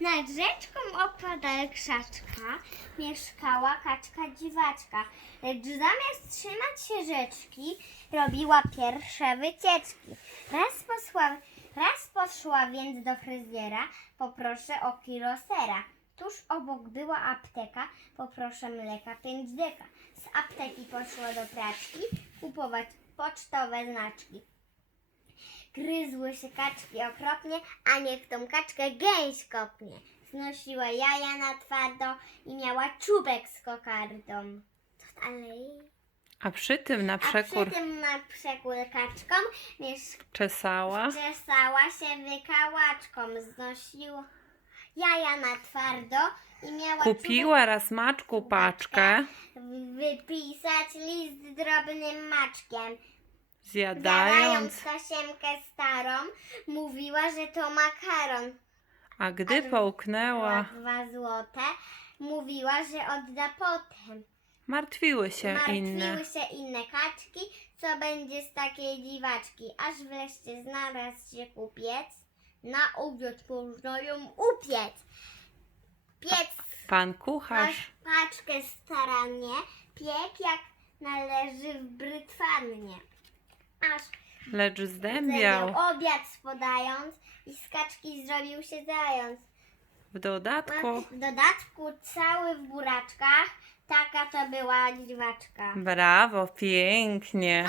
Nad rzeczką opodal krzaczka mieszkała kaczka dziwaczka, lecz zamiast trzymać się rzeczki, robiła pierwsze wycieczki. Raz, posła, raz poszła więc do fryzjera, poproszę o kilo sera. Tuż obok była apteka, poproszę mleka 5 deka. Z apteki poszła do praczki, kupować pocztowe znaczki. Gryzły się kaczki okropnie, a niech tą kaczkę gęś kopnie. Znosiła jaja na twardo i miała czubek z kokardą. Co dalej? A przy tym na A przekór przy tym na przekór kaczką czesała. czesała się wykałaczką. Znosiła jaja na twardo i miała Kupiła raz maczku paczkę, czubek wypisać list drobnym maczkiem. Zjadając, tasiemkę starą, mówiła, że to makaron. a gdy połknęła, dwa złote, mówiła, że odda potem. martwiły się Martwiły inne. się inne kaczki, co będzie z takiej dziwaczki, aż wreszcie znalazł się kupiec, na obiad można ją upiec. Piec Pan kucharz paczkę starannie, piek jak należy w brytwannie. Aż lecz zdębiał. Zębiał obiad spodając i z kaczki zrobił się zając. W dodatku W dodatku cały w buraczkach, taka to była dziwaczka. brawo, pięknie.